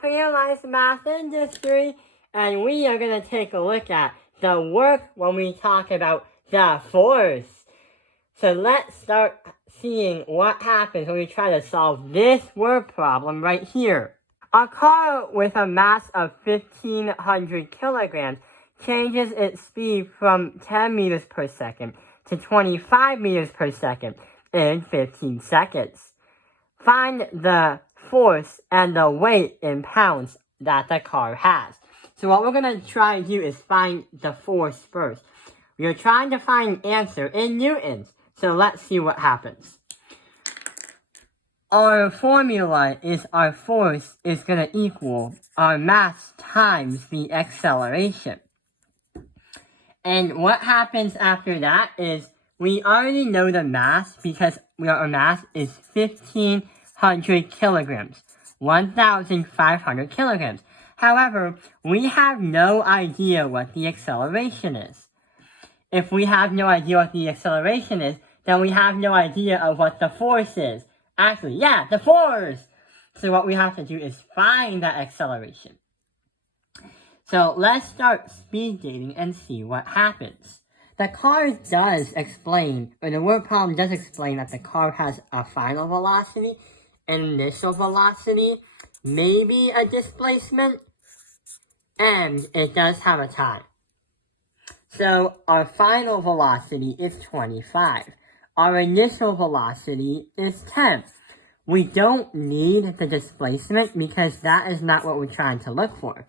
Realized Math Industry, and we are going to take a look at the work when we talk about the force. So let's start seeing what happens when we try to solve this word problem right here. A car with a mass of 1,500 kilograms changes its speed from 10 meters per second to 25 meters per second in 15 seconds. Find the force and the weight in pounds that the car has. So what we're going to try to do is find the force first. We're trying to find an answer in newtons. So let's see what happens. Our formula is our force is going to equal our mass times the acceleration. And what happens after that is we already know the mass because our mass is 1,500 kilograms, 1,500 kilograms. However, we have no idea what the acceleration is. If we have no idea what the acceleration is, then we have no idea of what the force is. Actually, yeah, the force! So what we have to do is find that acceleration. So let's start speed dating and see what happens. The car does explain, or the word problem does explain that the car has a final velocity, an initial velocity, maybe a displacement, and it does have a time. So our final velocity is 25. Our initial velocity is 10. We don't need the displacement because that is not what we're trying to look for.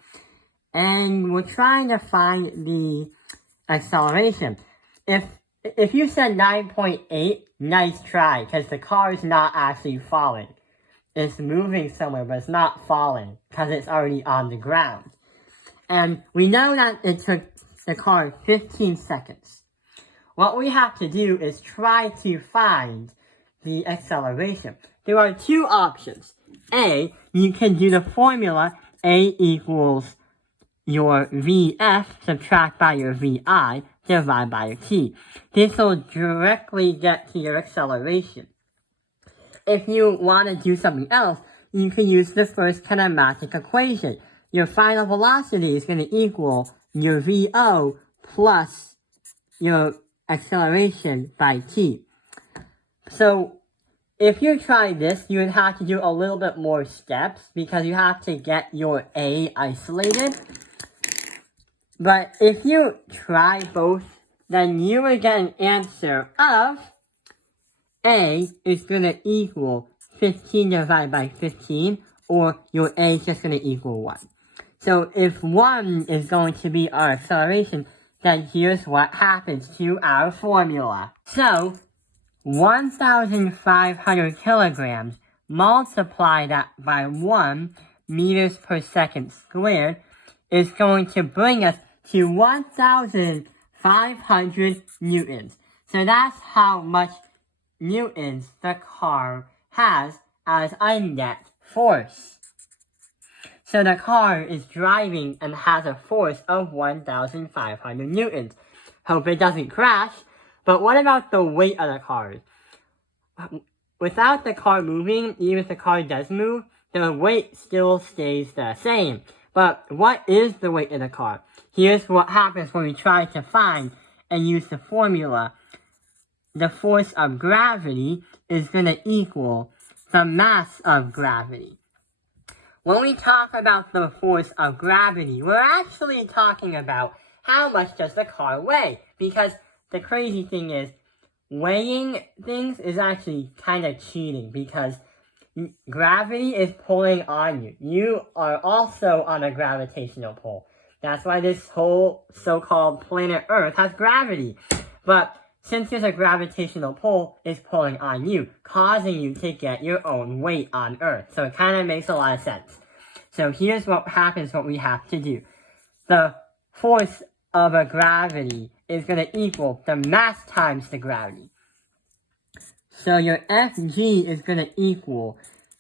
And we're trying to find the acceleration. If you said 9.8, nice try, because the car is not actually falling. It's moving somewhere, but it's not falling, because it's already on the ground. And we know that it took the car 15 seconds. What we have to do is try to find the acceleration. There are two options. A, you can do the formula A equals your VF, subtract by your VI, divide by your T. This will directly get to your acceleration. If you want to do something else, you can use the first kinematic equation. Your final velocity is going to equal your VO plus your acceleration by T. So, if you try this, you would have to do a little bit more steps because you have to get your A isolated. But if you try both, then you will get an answer of A is going to equal 15 divided by 15, or your A is just going to equal 1. So if 1 is going to be our acceleration, then here's what happens to our formula. So, 1,500 kilograms, multiply that by 1 meters per second squared, is going to bring us to 1,500 newtons. So that's how much newtons the car has as a net force. So the car is driving and has a force of 1,500 newtons. Hope it doesn't crash. But what about the weight of the car? Without the car moving, even if the car does move, the weight still stays the same. But what is the weight of the car? Here's what happens when we try to find and use the formula. The force of gravity is going to equal the mass of gravity. When we talk about the force of gravity, we're actually talking about how much does the car weigh. Because the crazy thing is, weighing things is actually kind of cheating because gravity is pulling on you. You are also on a gravitational pull. That's why this whole so-called planet Earth has gravity. But since there's a gravitational pull, it's pulling on you, causing you to get your own weight on Earth. So it kind of makes a lot of sense. So here's what happens, what we have to do. The force of a gravity is going to equal the mass times the gravity. So your Fg is going to equal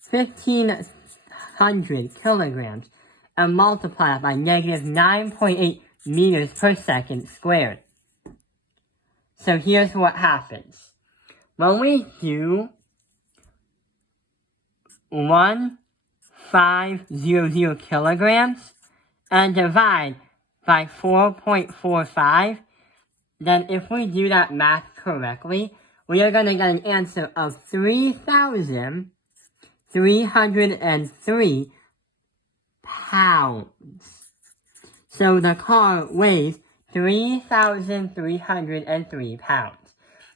1,500 kilograms and multiply it by negative 9.8 meters per second squared. So here's what happens. When we do 1 0.500 kilograms and divide by 4.45, then if we do that math correctly, we are going to get an answer of 3,303 pounds. So the car weighs 3,303 pounds.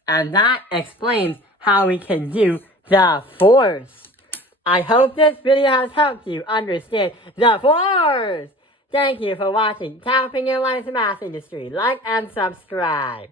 And that explains how we can do the force. I hope this video has helped you understand the force. Thank you for watching Tapping Your Life's Math Industry. Like and subscribe.